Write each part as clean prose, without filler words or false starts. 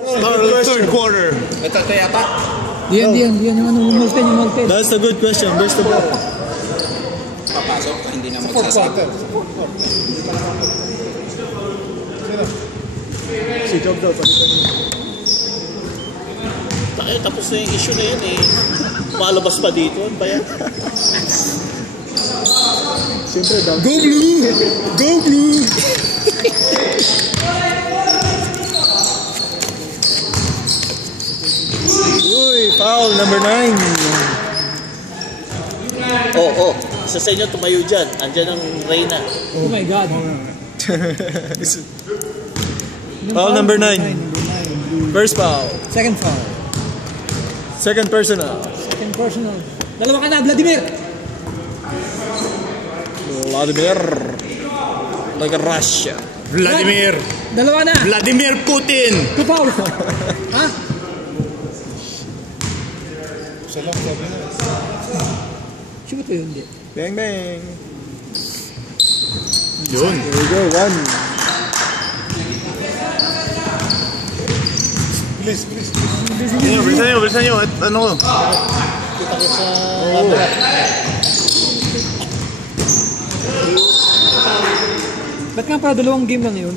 Third quarter. Ito yata. Yan yung ano, yung molten. That's a good question. Where's the ball? Papasok ka, hindi na Sa fourth quarter. Si Job daw, palitan niyo. Tapos na yung issue na yun eh. Malabas pa dito. Ano ba yan? Siyempre daw. Go Blue! Go Blue! Uy, foul number 9. Oh. Isa sa inyo tumayo dyan. Andyan ang Reyna. Oh my God. Foul number 9. First foul. Second foul. Second personal. Second personal. Dalawa ka na, Vladimir. Like a Russia. Vladimir. Dalawa na. Vladimir Putin. 2 fouls. Ha? Shoot ko yun, hindi. Bang bang. Yun. There we go, 1. Please. Bilisan nyo. Ano ko? Kita ko sa camera. Ba't nga pa dalawang game lang yun?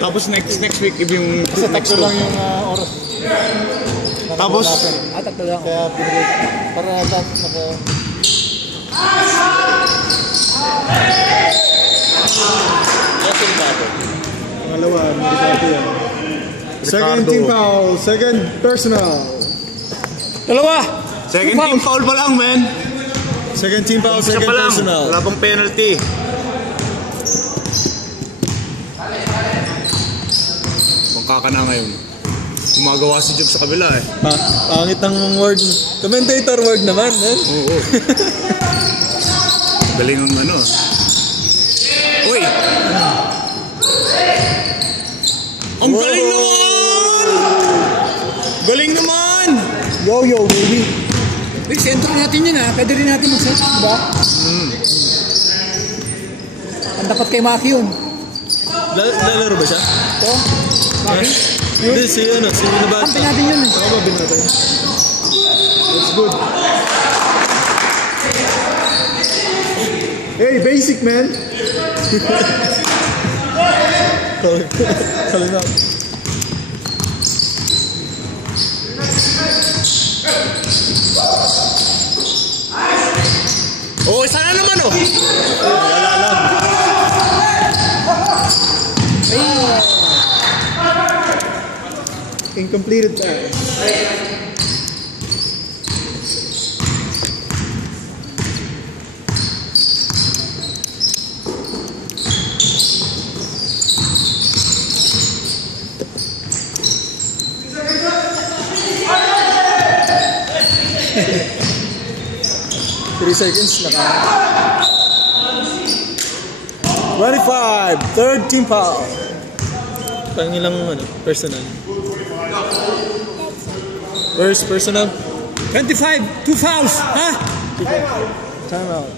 Tapos next week yung Kasi takso lang yung oras. Tapos Tatlo lang. Kaya pinigay. Para naka... Yan silbado. Pangalawa, hindi yan. Second team foul. Second personal. Dalawa! second team foul pa lang, man. Second team foul, Isa second pa lang. personal. Wala pang penalty. Bangka ka na ngayon. Gumagawa si Job sa kabila eh. Pangit ng word. Commentator word naman, eh? Oo. Galing ng ano. Uy! Ang galing naman! Galing naman! Yo, baby. Uy, sentro natin yun ha. Pwede rin natin mag-set, diba? Ang dapat kay Maki yun. Lalaro ba siya? Ito, Maki. Hindi, si Binabata. Kampi natin yun eh. Tama, Binabata. That's good. Hey, basic, man. Kalina. Oh, sana naman oh! Wala lang. Incompleted pass. Three seconds naka 25, third team foul. Pangilang personal. First personal. 25, 2 fouls, ha? Time out.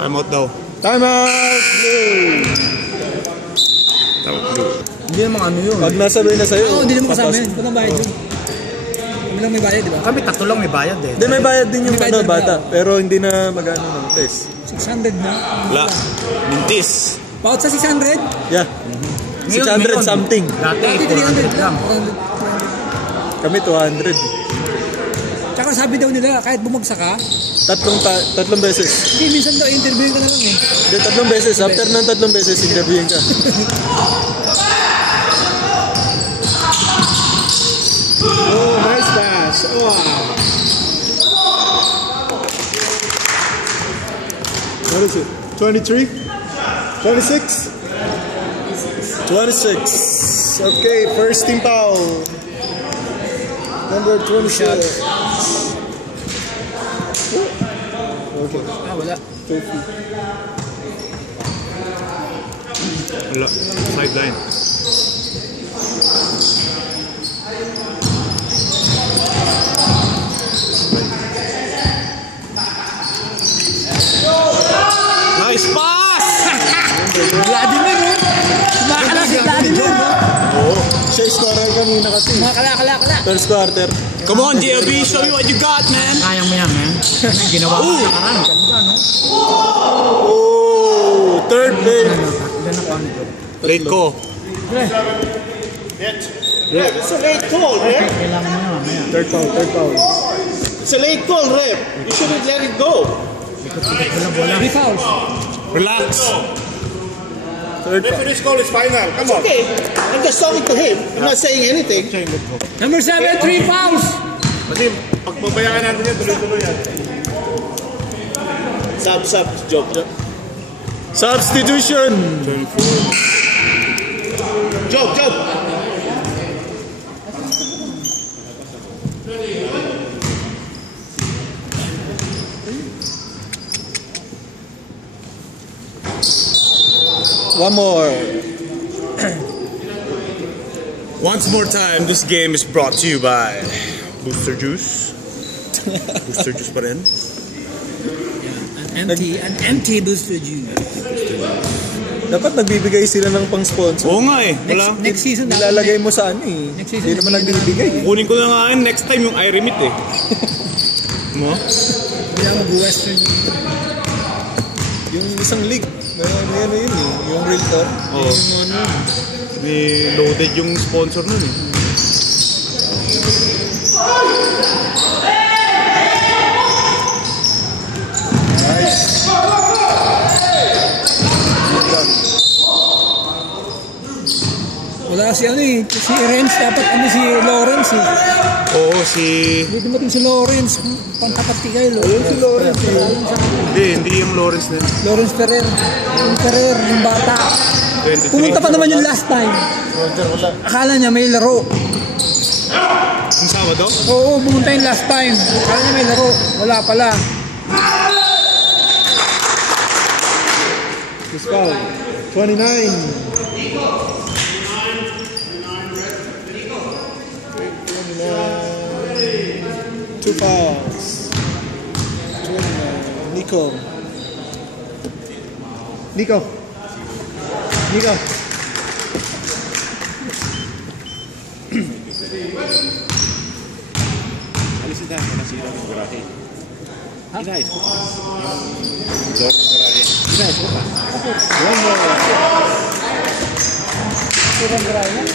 Time out daw. Time out. Blue. Time out blue. Hindi naman ano yun. Pag nasabay na sa'yo. Oo, hindi naman kasama yun. Walang bayad yun. Kami lang may bayad, di ba? Kami tatlo lang may bayad eh. Hindi, may bayad din yung May bayad din bata. ba? Pero hindi na magano ng test. 600 na. Wala. Mintis. Bawat sa 600? Yeah. 600 something. Dati Dati 300 lang. Kami 200. Tsaka sabi daw nila, kahit bumagsak ka, Tatlong beses. hindi, minsan daw, interviewin ka na lang eh. Hindi, 3 beses. After ng 3 beses, interviewin ka. Oh, nice pass. Wow. What is it? 23? 26? 26. Okay, first team foul. Number 26. Okay. Wala. 2 feet. Wala. Sideline. Vladimir, oh! Kumakala si Vladimir. Siya scorer kanina kasi. Mga kala. First quarter. Come on, JLB, show me what you got, man. Kaya mo yan, man. Ginawa mo na karami. Ganda, no? Oh, third base. Ilan na paano ito? Late ko. It's a late call, Rep. Kailangan mo yan, mamaya. Third foul. It's a late call, Rep. You shouldn't let it go. Bola. 3 fouls. Relax. Third foul. Referee's call is final. Come on. Okay, I'm just talking to him. I'm not saying anything. Number 7, 3 fouls. Kasi pagbabayaan natin yan, tuloy-tuloy yan. Sub, job. Substitution. Job. One more. Once more time, this game is brought to you by Booster Juice. Booster Juice pa rin. An empty booster juice. Dapat nagbibigay sila ng pang-sponsor. Oo nga eh. Wala. Next season na. Nilalagay mo sa ano eh. Next season, Hindi naman nagbibigay. Kunin ko na nga yun next time yung I-remit eh. Mo? Hindi na mag-western. Yung isang league. May ano yun eh. Yung realtor. Oo. Yung ano. May loaded yung sponsor nun eh. Wala si ano eh. Si Renz dapat si Lawrence eh. Oo, si... Hindi dumating si Lawrence. Pantapat kay Ayun si Lawrence. Hindi yung Lawrence na yun. Lawrence Ferrer. Yung Ferrer, yung bata. 23. Pumunta pa naman yung last time. Akala niya may laro. Yung Sabado? Oo, pumunta yung last time. Akala niya may laro. Wala pala. This foul. 29. 2 fouls. 29. Nico. Alisin tayo, nasira ng garahe. Inayos ko pa. Yung door ng garahe. Inayos ko pa. One more. Sirang Graya.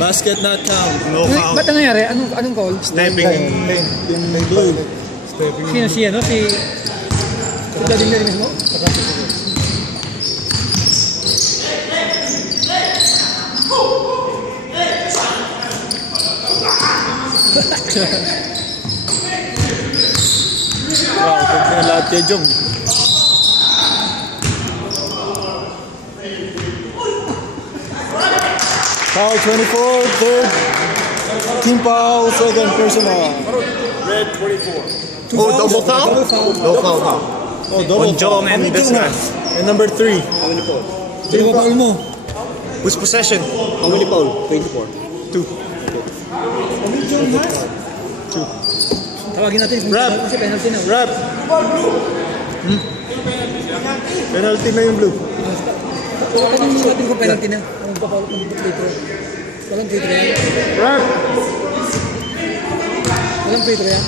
Basket not count. No foul. Ba't nangyari? Anong call? Stepping in. In blue. Sino siya, no? Si Vladimir mismo? Wow, tignan lahat kay Jong. Foul 24, third. Team foul, second personal. Red 24. Oh, double foul? No foul. Oh, double On Jong foul. and How many this Jong guy. has? And number 3. Sino ba foul mo? Whose possession? How many foul? 24. 2. Tawagin natin kung Rap. kasi penalty na. Rap. Penalty na yung blue. Tawagin natin kung penalty na. Ang papaulot ng free throw. Walang free throw yan. Rap. Walang free throw yan.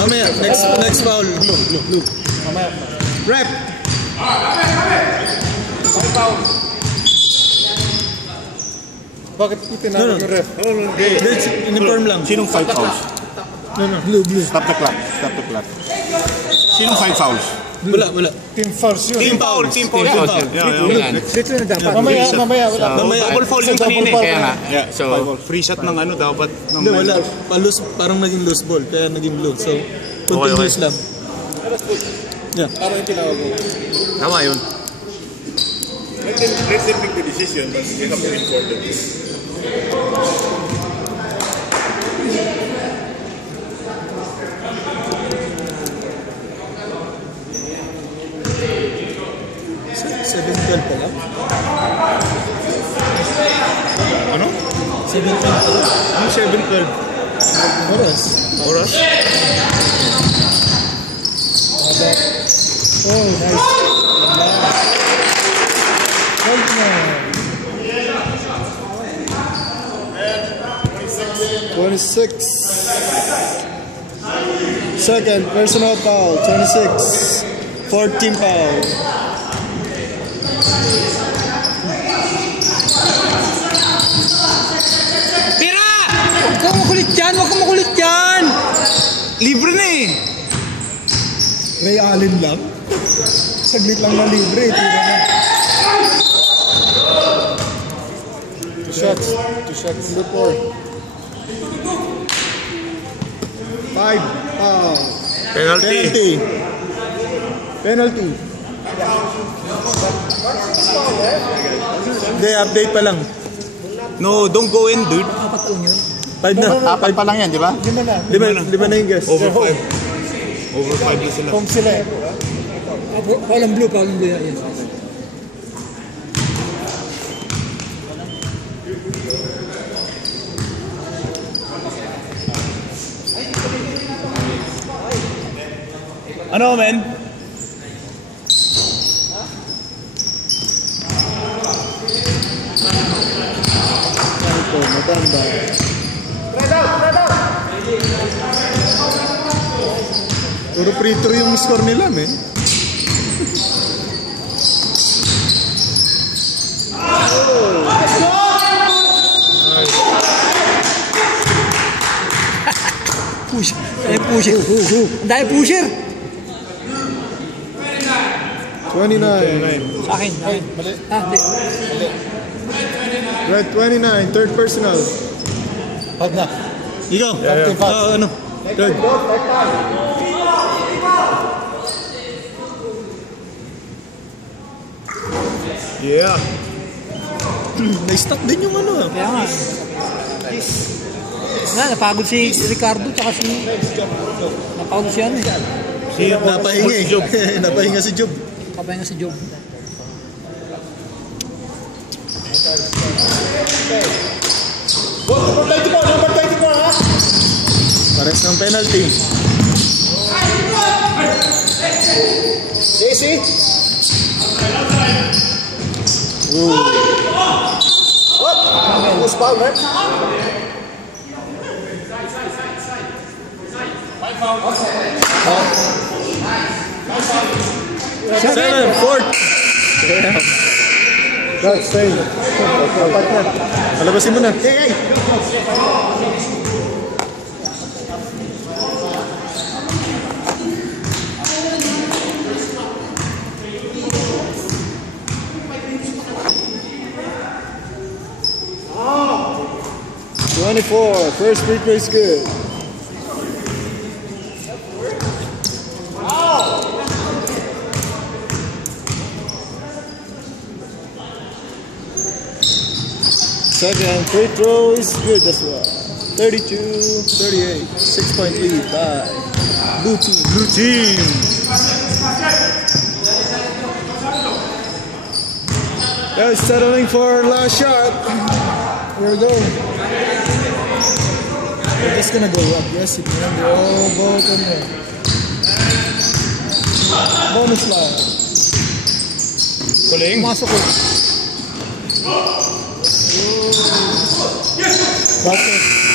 Mamaya. Next foul. Blue. Mamaya. Rap. Bakit tinawag yung ref? Uniform lang. Sinong 5 fouls? Blue. Stop the clock. Sinong 5 fouls? Wala. Team fouls yun. Team foul. Free throw na dapat. Mamaya. Double foul yung kanina eh. Kaya nga. Yeah. So, free shot ng ano dapat. Hindi, wala. Parang naging loose ball. Kaya naging blue. So, continuous lang. Yeah. Tama yun. Let them make the decision, but we have to inform them. Seven 12 pa lang? Ano? Ano 7-12? Oras. Oras? Oh, nice. 26. Second, personal foul, 26. 14 foul. Tira! Huwag kang makulit yan! Huwag kang makulit yan! Libre na eh! Ray Allen lang. Saglit lang na libre. Tira na. 2 shots. 2 shots. Number 4. 5 foul. Penalty. Penalty. Hindi, update pa lang. No, don't go in, dude. 5 na. Apat pa lang yan, di ba? Lima na yung guess. Over 5. Over 5 na sila. Home sila eh. Palang blue yan. Yes. Ano, men? Ito, matanda. Puro free throw yung score nila, men. Push. Pusher. Dahil pusher. 29. Sa akin. Hindi. Red 29, third personal. Pag na. Ikaw, ano? Third. Yeah. Na-stop din yung ano. Kaya nga. Napagod si Ricardo tsaka si... Napagod si ano eh. Napahinga eh. Napahinga si Job. Kapahinga si Job. Pares ng penalty. Casey? Who's foul, right? Seven, fourth. Right, stay. Apat na. Palabasin mo na. Hey! 24, first free throw is good. Second free throw is good as well. 32-38, 6-point lead by Blue Team. Blue team. Guys, settling for last shot. Here we go. We're just gonna go up. Yes, if you remember, all both on there. Bonus line. Kuling. Pumasok ko. Basket.